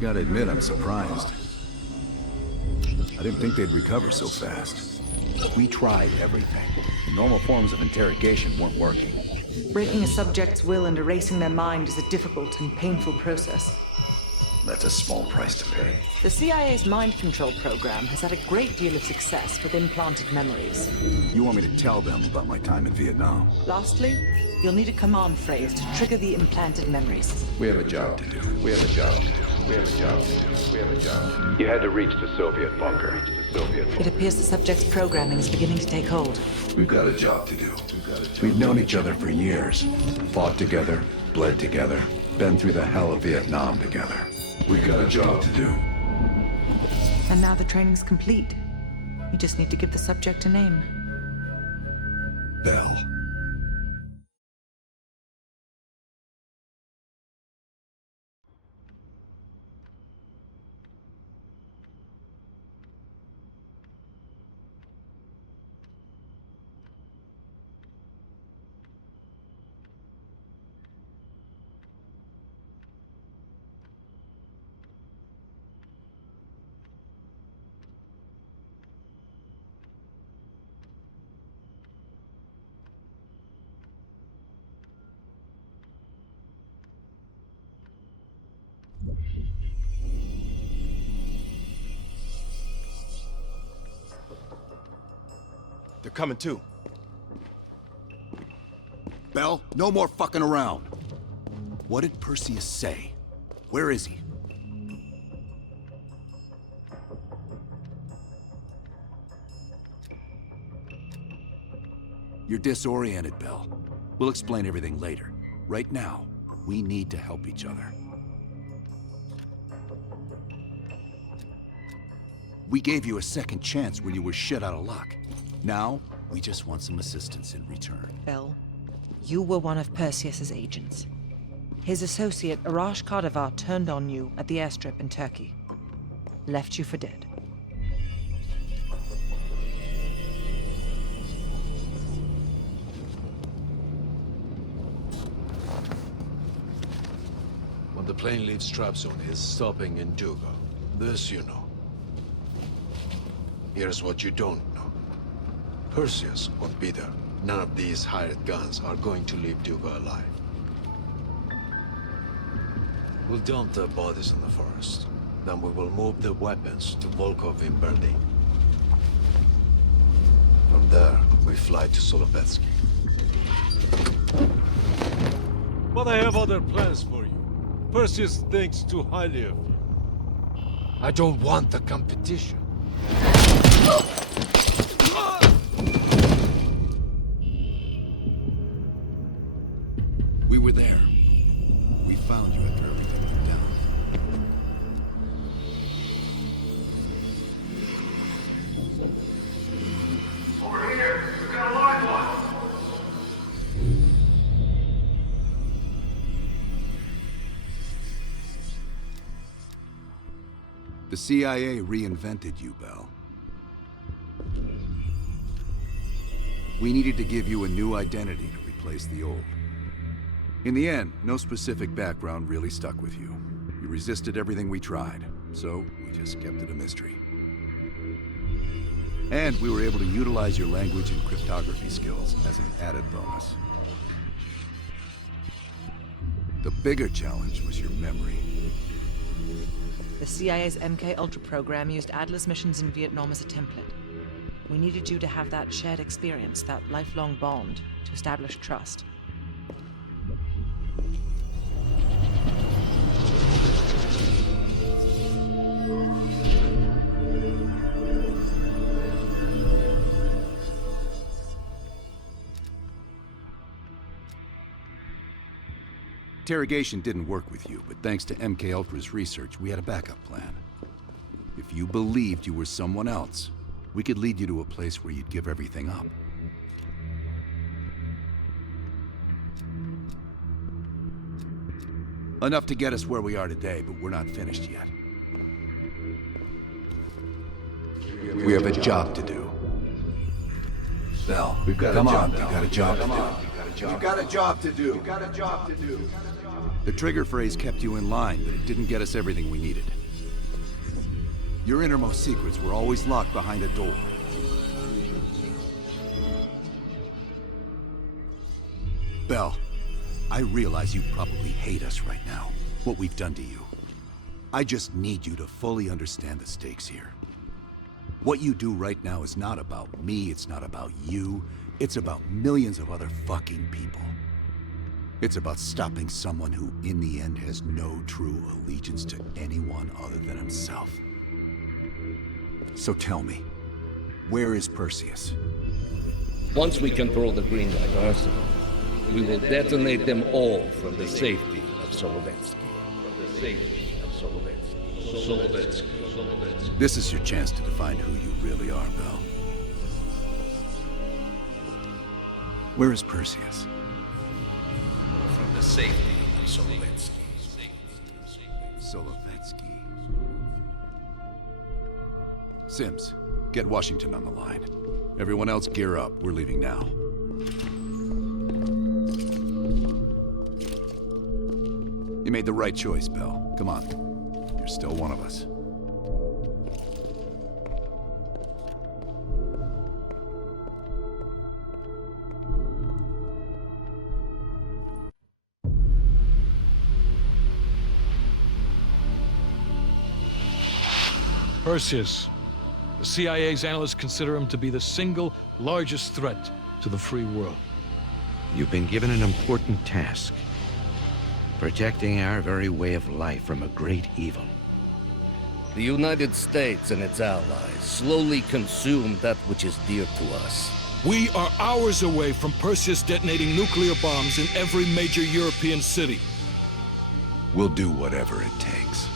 Gotta admit, I'm surprised. I didn't think they'd recover so fast. We tried everything. The normal forms of interrogation weren't working. Breaking a subject's will and erasing their mind is a difficult and painful process. That's a small price to pay. The CIA's mind control program has had a great deal of success with implanted memories. You want me to tell them about my time in Vietnam? Lastly, you'll need a command phrase to trigger the implanted memories. We have a job to do. We have a job to do. We have a job to do. We have a job. You had to reach the Soviet bunker. It appears the subject's programming is beginning to take hold. We've got a job to do. We've known each other for years. Fought together, bled together, been through the hell of Vietnam together. We've got a job to do. And now the training's complete. You just need to give the subject a name. Bell. They're coming too. Bell, no more fucking around. What did Perseus say? Where is he? You're disoriented, Bell. We'll explain everything later. Right now, we need to help each other. We gave you a second chance when you were shit out of luck. Now, we just want some assistance in return. Bell, you were one of Perseus's agents. His associate, Arash Kardavar, turned on you at the airstrip in Turkey. Left you for dead. When the plane leaves Trabzon, it's stopping in Duga. This you know. Here's what you don't know. Perseus won't be there. None of these hired guns are going to leave Duga alive. We'll dump their bodies in the forest. Then we will move the weapons to Volkov in Berlin. From there, we fly to Solovetsky. But I have other plans for you. Perseus thinks too highly of you. I don't want the competition. We were there. We found you after everything went down. Over here! We've got a large one! The CIA reinvented you, Bell. We needed to give you a new identity to replace the old. In the end, no specific background really stuck with you. You resisted everything we tried, so we just kept it a mystery. And we were able to utilize your language and cryptography skills as an added bonus. The bigger challenge was your memory. The CIA's MK-Ultra program used Adler's missions in Vietnam as a template. We needed you to have that shared experience, that lifelong bond, to establish trust. Interrogation didn't work with you, but thanks to MK-Ultra's research, we had a backup plan. If you believed you were someone else, we could lead you to a place where you'd give everything up. Enough to get us where we are today, but we're not finished yet. We have a job to do. Bell, We've got come a job on, to do. we got a job to do. We've got a job to do. We've got a job to do. The trigger phrase kept you in line, but it didn't get us everything we needed. Your innermost secrets were always locked behind a door. Bell, I realize you probably hate us right now, what we've done to you. I just need you to fully understand the stakes here. What you do right now is not about me, it's not about you, it's about millions of other fucking people. It's about stopping someone who, in the end, has no true allegiance to anyone other than himself. So tell me, where is Perseus? Once we control the Green Light Arsenal, we will detonate them all from the safety of Solovetsky. This is your chance to define who you really are, Bell. Where is Perseus? From the safety of Solovetsky. Solovetsky. Sims, get Washington on the line. Everyone else gear up. We're leaving now. You made the right choice, Bell. Come on. You're still one of us. Perseus. The CIA's analysts consider him to be the single largest threat to the free world. You've been given an important task. Protecting our very way of life from a great evil. The United States and its allies slowly consume that which is dear to us. We are hours away from Perseus detonating nuclear bombs in every major European city. We'll do whatever it takes.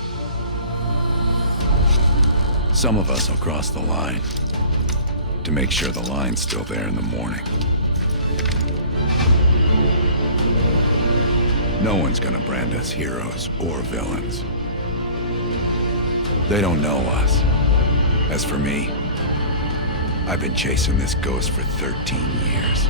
Some of us will cross the line to make sure the line's still there in the morning. No one's gonna brand us heroes or villains. They don't know us. As for me, I've been chasing this ghost for 13 years.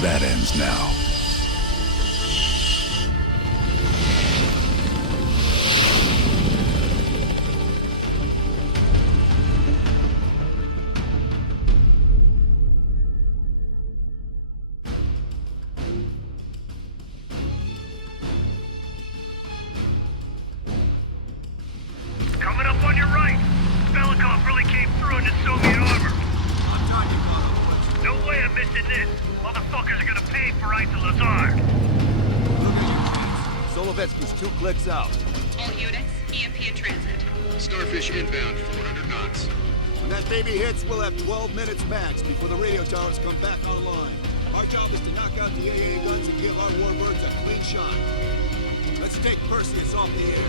That ends now. Coming up on your right. Belikov really came through in the Soviet armor. No way I'm missing this. Motherfuckers are gonna pay for Ita Lazar. Solovetsky's 2 clicks out. All units, EMP in transit. Starfish inbound, 400 knots. When that baby hits, we'll have 12 minutes max before the radio towers come back online. Our job is to knock out the AA guns and give our warbirds a clean shot. Let's take Perseus off the air.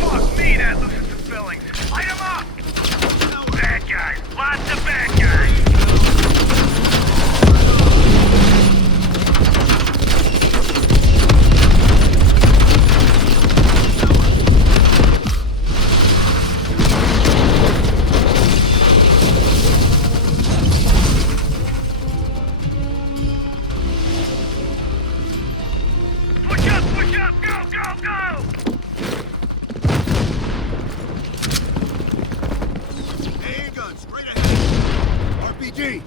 Fuck me, that loosens some fillings. Light 'em up! Bad guys. Lots of bad guys. Push up, push up! Go, go, go! AA guns, straight ahead. RPG.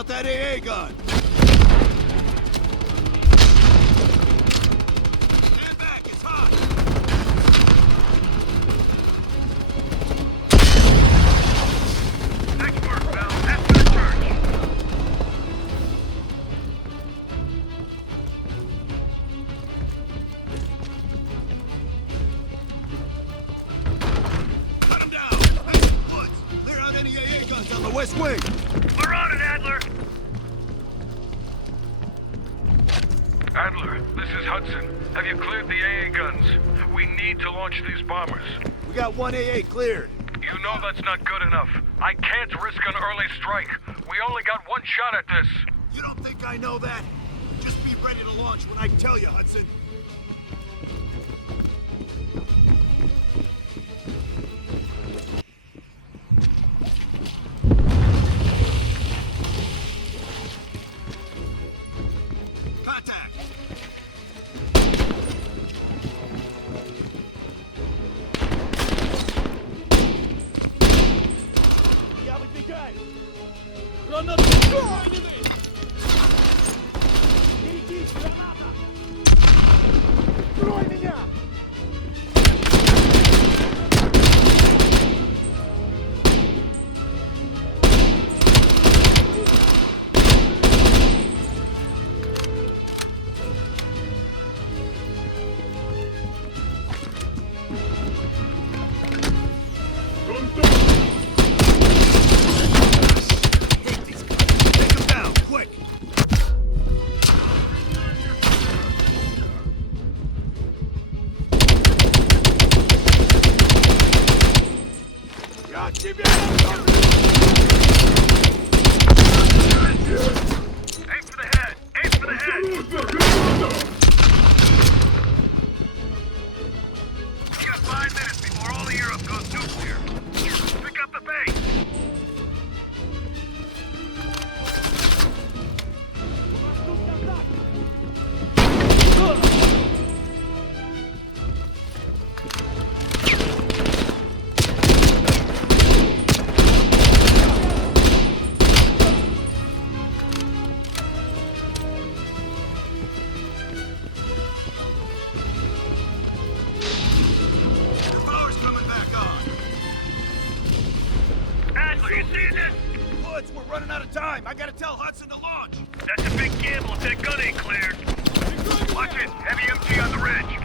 out that AA gun! Stand back, it's hot! Nice work, Val. That's the charge. Cut him down! Hey, Woods! Clear out any AA guns on the west wing! We're on it, Adler. Adler, this is Hudson. Have you cleared the AA guns? We need to launch these bombers. We got one AA cleared. You know that's not good enough. I can't risk an early strike. We only got one shot at this. You don't think I know that? Just be ready to launch when I tell you, Hudson. Contact! Take him down, quick! Aim for the head. Aim for the head. You got 5 minutes before all of Europe goes nuclear. Pick up the pace. The power's coming back on. Adler, you seeing this? Woods, we're running out of time. I gotta tell Hudson to launch. That's a big gamble if that gun ain't cleared. Watch it. Heavy MG on the ridge.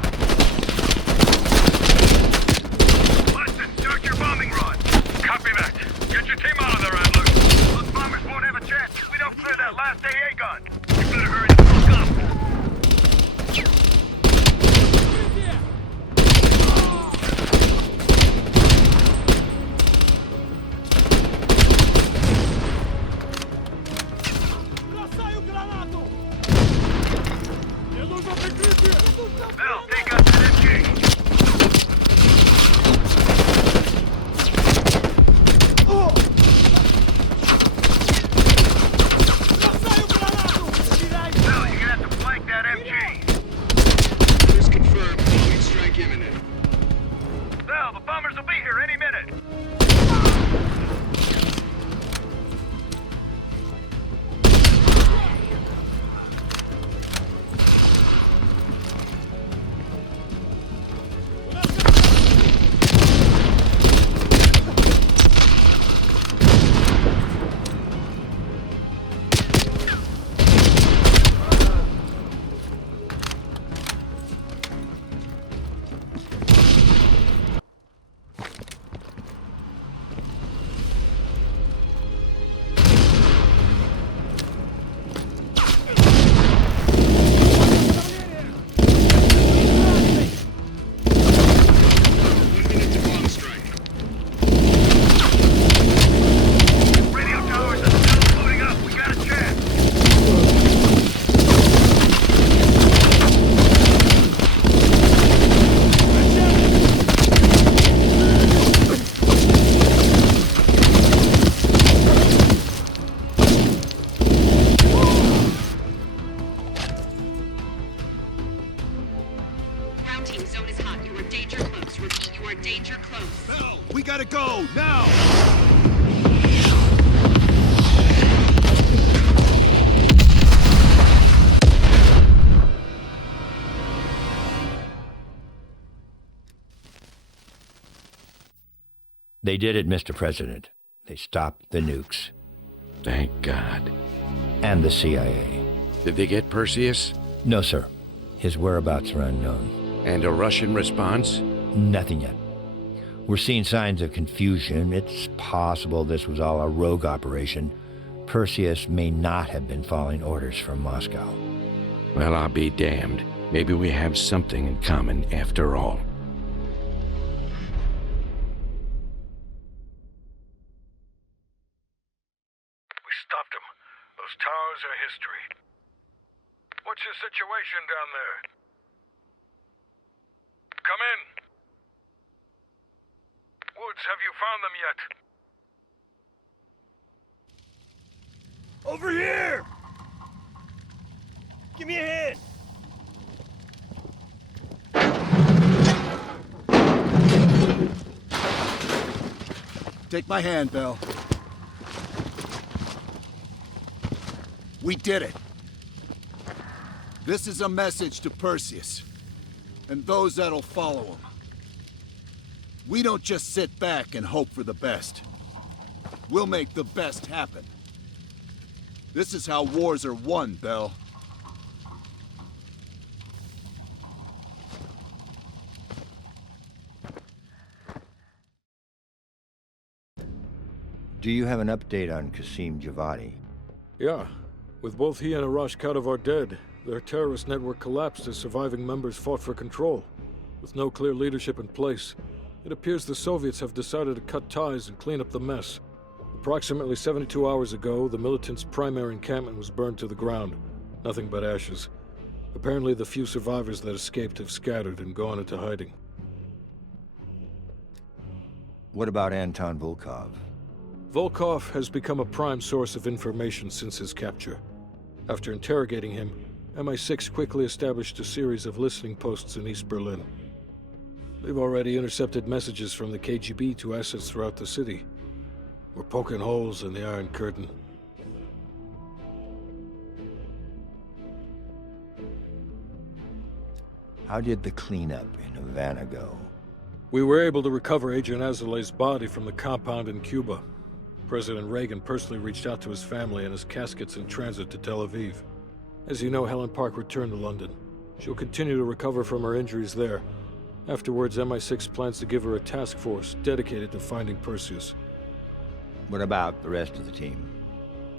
Watson, start your bombing run. Copy that. Get your team out of there, Adler. Those bombers won't have a chance if we don't clear that last AA gun. You better hurry the fuck up. Val, take us to this gate. Val, you're gonna have to flank that MG. Please confirm. Bombing strike imminent. Val, the bombers will be here any minute. Danger close. Bell, we gotta go, now! They did it, Mr. President. They stopped the nukes. Thank God. And the CIA. Did they get Perseus? No, sir. His whereabouts are unknown. And a Russian response? Nothing yet. We're seeing signs of confusion. It's possible this was all a rogue operation. Perseus may not have been following orders from Moscow. Well, I'll be damned. Maybe we have something in common after all. We stopped them. Those towers are history. What's your situation down there? Come in. Woods, have you found them yet? Over here! Give me a hand! Take my hand, Bell. We did it. This is a message to Perseus, and those that'll follow him. We don't just sit back and hope for the best. We'll make the best happen. This is how wars are won, Bell. Do you have an update on Qasim Javadi? Yeah. With both he and Arash Kadivar dead, their terrorist network collapsed as surviving members fought for control. With no clear leadership in place, it appears the Soviets have decided to cut ties and clean up the mess. Approximately 72 hours ago, the militants' primary encampment was burned to the ground. Nothing but ashes. Apparently, the few survivors that escaped have scattered and gone into hiding. What about Anton Volkov? Volkov has become a prime source of information since his capture. After interrogating him, MI6 quickly established a series of listening posts in East Berlin. They've already intercepted messages from the KGB to assets throughout the city. We're poking holes in the Iron Curtain. How did the cleanup in Havana go? We were able to recover Agent Azoulay's body from the compound in Cuba. President Reagan personally reached out to his family, and his casket's in transit to Tel Aviv. As you know, Helen Park returned to London. She'll continue to recover from her injuries there. Afterwards, MI6 plans to give her a task force dedicated to finding Perseus. What about the rest of the team?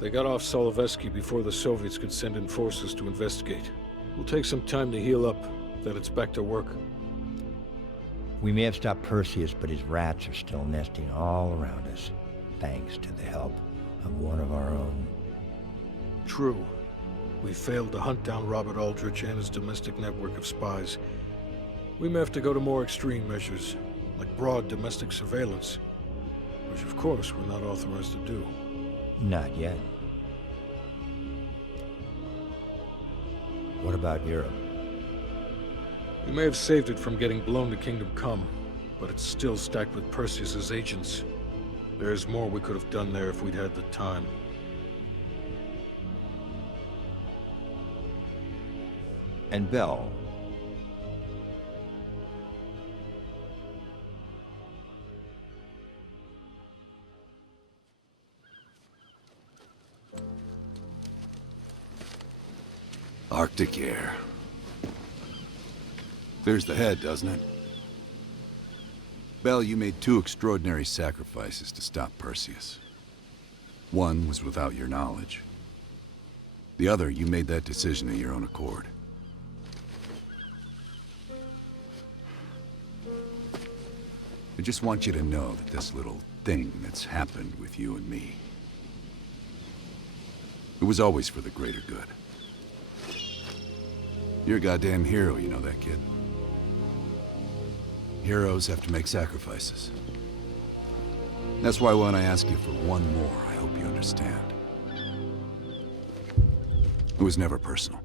They got off Solovetsky before the Soviets could send in forces to investigate. It'll take some time to heal up, then it's back to work. We may have stopped Perseus, but his rats are still nesting all around us, thanks to the help of one of our own. True. We failed to hunt down Robert Aldrich and his domestic network of spies. We may have to go to more extreme measures, like broad domestic surveillance, which of course we're not authorized to do. Not yet. What about Europe? We may have saved it from getting blown to Kingdom Come, but it's still stacked with Perseus's agents. There's more we could have done there if we'd had the time. And Bell? Arctic air. There's the head, doesn't it? Bell, you made two extraordinary sacrifices to stop Perseus. One was without your knowledge. The other, you made that decision of your own accord. I just want you to know that this little thing that's happened with you and me, it was always for the greater good. You're a goddamn hero, you know that, kid. Heroes have to make sacrifices. That's why when I ask you for one more, I hope you understand. It was never personal.